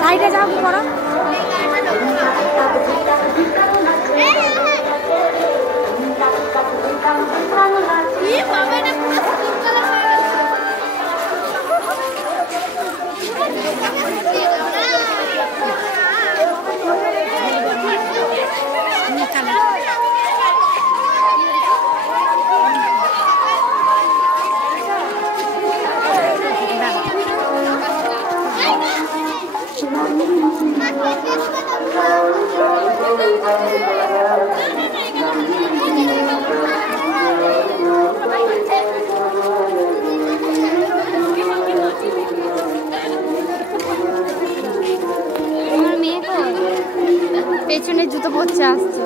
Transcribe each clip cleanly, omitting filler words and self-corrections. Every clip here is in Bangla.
সাইডে যাও কি করো পেছনে জুতো পড়ছে আসছে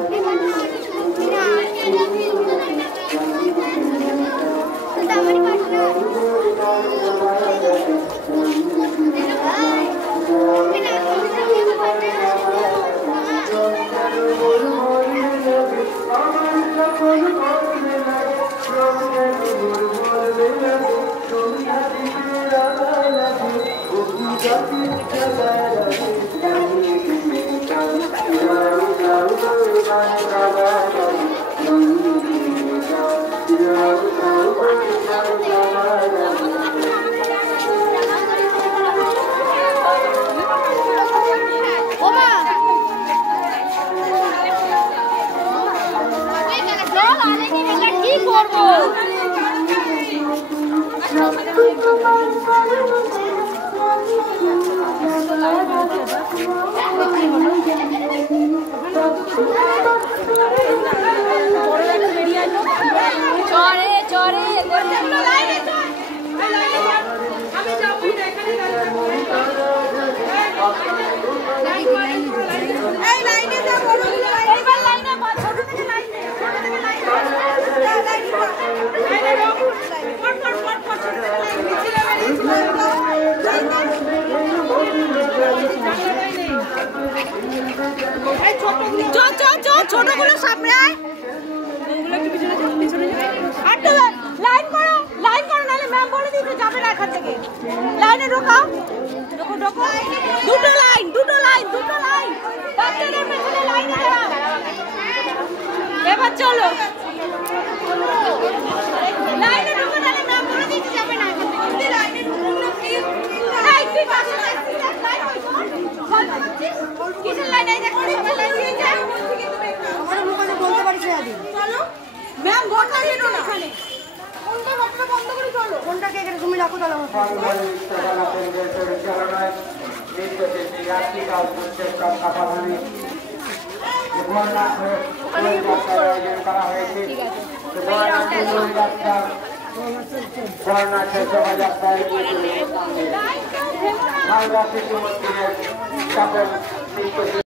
ছোটগুলো সামনে আয় লাইন করো নাহলে ম্যাম বলে দিতে যাবে না এখান থেকে লাইনে ঢোকাও ঢোকো দুটো লাইন বাচ্চাদের পেছনে লাইনে দাঁড়াও এবার চলো লাইনে ঢোকো নাহলে ম্যাম বলে দিতে যাবে না এখান থেকে লাইনে ঢোকো না প্লিজ এই তুই পাশে লাইন কিসের লাইন এই দেখো সবাই লাইন দিয়ে যায় আমার মুখে বলতে পারিস না আদি চলো ম্যাম ঘন্টা দিন না এখানে কোনটা ঘন্টা বন্ধ করে চলো কোনটাকে এখানে তুমি রাখো তাহলে ঠিক আছে